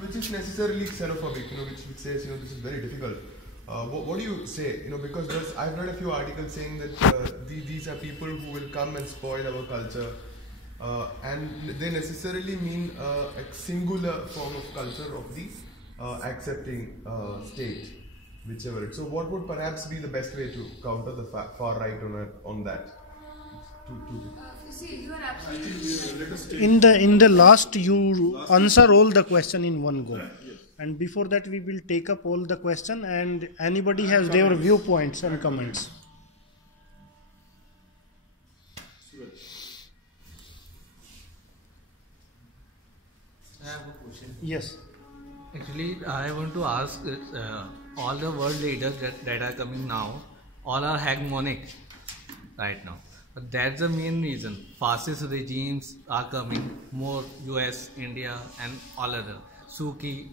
which is necessarily xenophobic, which says, this is very difficult. What do you say? Because I've read a few articles saying that these are people who will come and spoil our culture, and they necessarily mean a singular form of culture of the accepting state, whichever it. So, what would perhaps be the best way to counter the far right on that? See, you are absolutely in the last you answer all the question in one go, and before that we will take up all the question and anybody has their viewpoints and comments. I have a question. Yes. Actually, I want to ask all the world leaders that are coming now, all are hegemonic right now. But that's the main reason. Fascist regimes are coming, more US, India and all other. Suki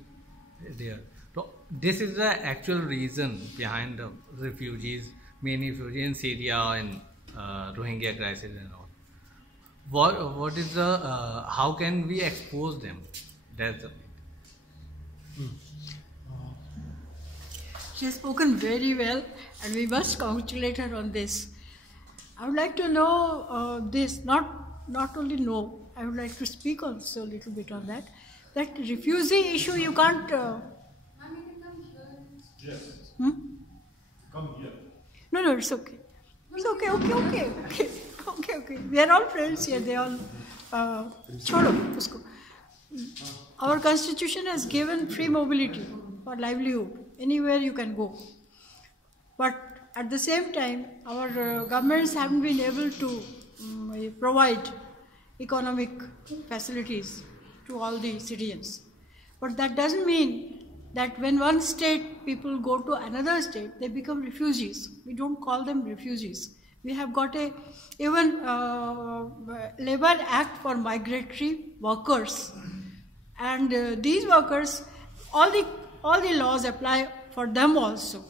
there. So this is the actual reason behind the refugees, many refugees in Syria and Rohingya crisis and all. What is the, how can we expose them? That's the thing. She has spoken very well and we must congratulate her on this. I would like to know this, not only know, I would like to speak also a little bit on that. That refugee issue you can't... Yes. Come here. No, it's okay. It's okay. We are all friends here, they all... Chodo, usko. Our constitution has given free mobility for livelihood. Anywhere you can go. But at the same time, our governments haven't been able to provide economic facilities to all the citizens. But that doesn't mean that when one state people go to another state, they become refugees. We don't call them refugees. We have got even Labor Act for migratory workers. And these workers, all the laws apply for them also.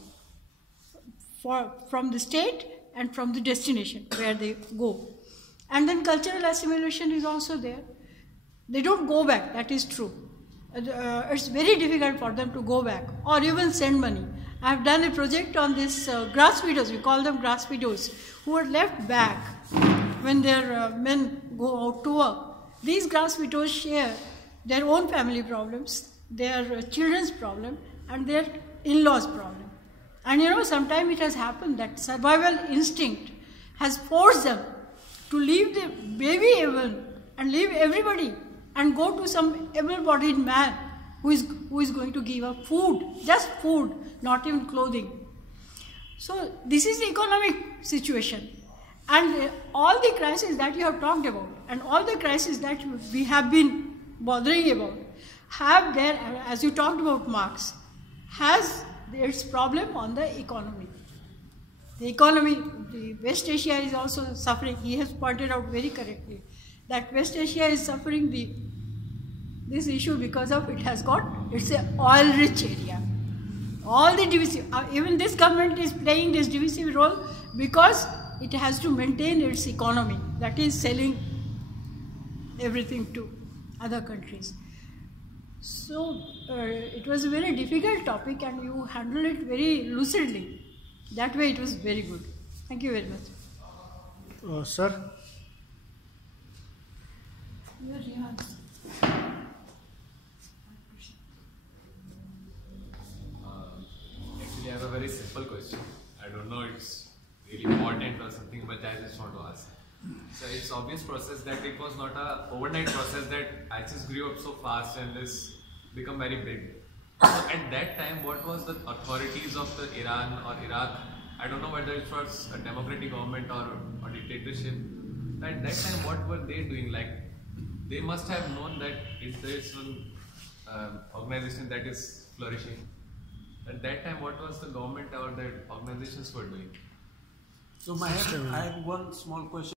From the state and from the destination where they go. And then cultural assimilation is also there. They don't go back, that is true. It's very difficult for them to go back or even send money. I have done a project on this grass widows, we call them grass widows, who are left back when their men go out to work. These grass widows share their own family problems, their children's problem and their in-laws problem. And sometimes it has happened that survival instinct has forced them to leave the baby even and leave everybody and go to some able-bodied man who is going to give up food, just food, not even clothing. So this is the economic situation. And all the crises that you have talked about and all the crises that we have been bothering about have their, as you talked about Marx, has its problem on the economy. The economy, the West Asia is also suffering. He has pointed out very correctly that West Asia is suffering this issue because of it's an oil-rich area. All the divisive, even this government is playing this divisive role because it has to maintain its economy, that is selling everything to other countries. So it was a very difficult topic and you handled it very lucidly. That way it was very good. Thank you very much. Sir? Actually, I have a very simple question. I don't know it's really important or something, but I just want to ask. So it's obvious process that it was not a overnight process that ISIS grew up so fast and this become very big. So at that time, what was the authorities of the Iran or Iraq? I don't know whether it was a democratic government or dictatorship. At that time, what were they doing? Like, they must have known that if there is one organization that is flourishing. At that time, what was the government or the organizations were doing? So I have one small question.